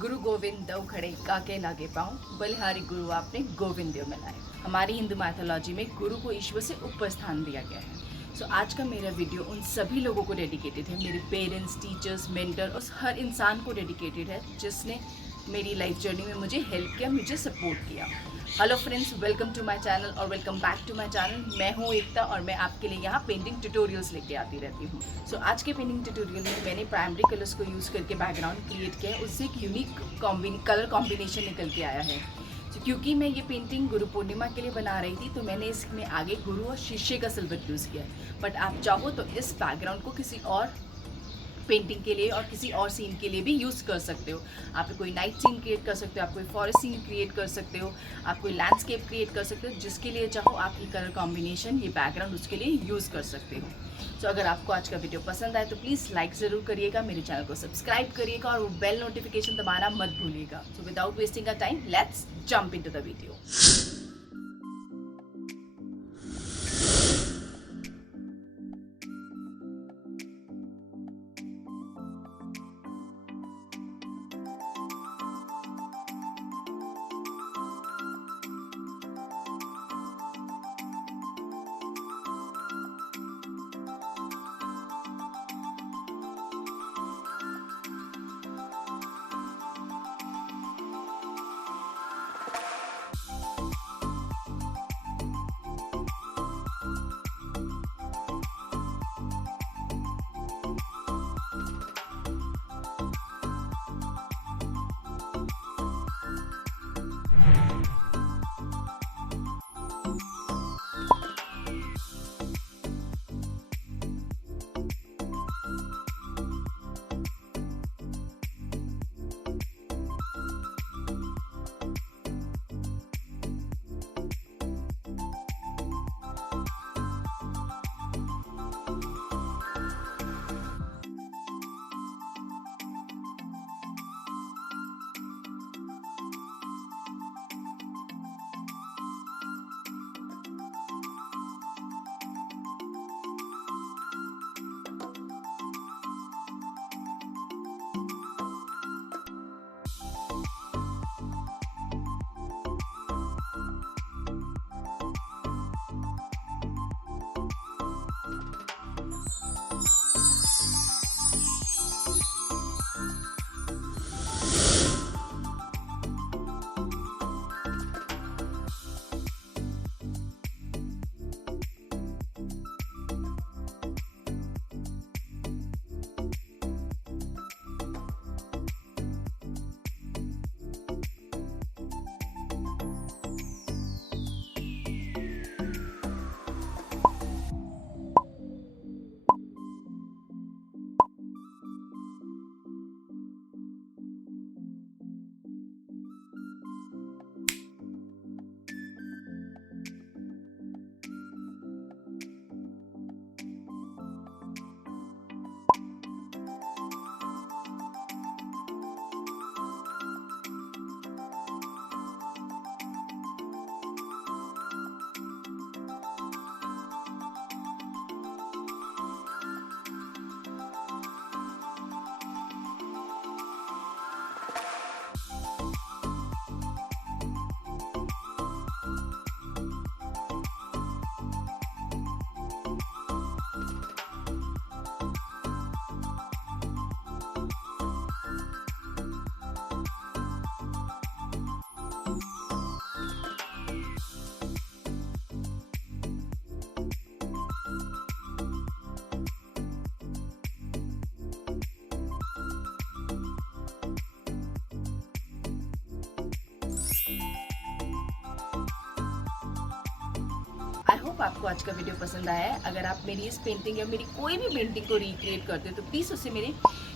गुरु गोविंद दो खड़े काके लागे पाऊँ, बलिहारी गुरु आपने गोविंद में लाए। हमारी हिंदू मैथोलॉजी में गुरु को ईश्वर से ऊपर स्थान दिया गया है। सो आज का मेरा वीडियो उन सभी लोगों को डेडिकेटेड है, मेरे पेरेंट्स, टीचर्स, मेंटर और हर इंसान को डेडिकेटेड है जिसने मेरी लाइफ जर्नी में मुझे हेल्प किया, मुझे सपोर्ट किया। Hello friends, welcome to my channel और welcome back to my channel. मैं हूँ एकता और मैं आपके लिए यहाँ पेंटिंग ट्यूटोरियल्स लेके आती रहती हूँ। सो आज के पेंटिंग ट्यूटोरियल में मैंने प्राइमरी कलर्स को यूज़ करके बैकग्राउंड क्रिएट किया है, उससे एक यूनिक कलर कॉम्बिनेशन निकल के आया है। क्योंकि मैं ये पेंटिंग गुरु पूर्णिमा के लिए बना रही थी तो मैंने इसमें आगे गुरु और शिष्य का सिल्वर यूज़ किया है। बट आप चाहो तो इस बैकग्राउंड को किसी और पेंटिंग के लिए और किसी और सीन के लिए भी यूज़ कर सकते हो। आप कोई नाइट सीन क्रिएट कर सकते हो, आप कोई फॉरेस्ट सीन क्रिएट कर सकते हो, आप कोई लैंडस्केप क्रिएट कर सकते हो। जिसके लिए चाहो आप ये कलर कॉम्बिनेशन, ये बैकग्राउंड उसके लिए यूज़ कर सकते हो। सो अगर आपको आज का वीडियो पसंद आए तो प्लीज़ लाइक ज़रूर करिएगा, मेरे चैनल को सब्सक्राइब करिएगा और वो बेल नोटिफिकेशन दबाना मत भूलिएगा। So without wasting a time, let's jump into the video. I hope आपको आज का वीडियो पसंद आया है। अगर आप मेरी इस पेंटिंग या मेरी कोई भी पेंटिंग को रिक्रिएट करते हो तो प्लीज़ उसे मेरे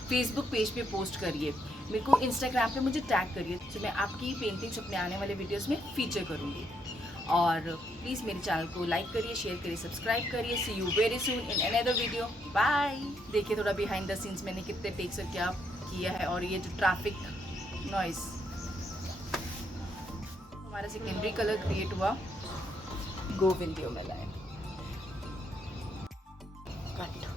फेसबुक पेज पे पोस्ट करिए, मेरे को इंस्टाग्राम पे मुझे टैग करिए, तो मैं आपकी पेंटिंग्स अपने आने वाले वीडियोस में फीचर करूँगी। और प्लीज़ मेरे चैनल को लाइक करिए, शेयर करिए, सब्सक्राइब करिए। See you very soon in another video. Bye. देखिए थोड़ा बिहाइंड द सीन्स मैंने कितने टेक्स क्या किया है और ये जो ट्रैफिक नॉइस, हमारा सेकेंडरी कलर क्रिएट हुआ गोविंद में लाए कट।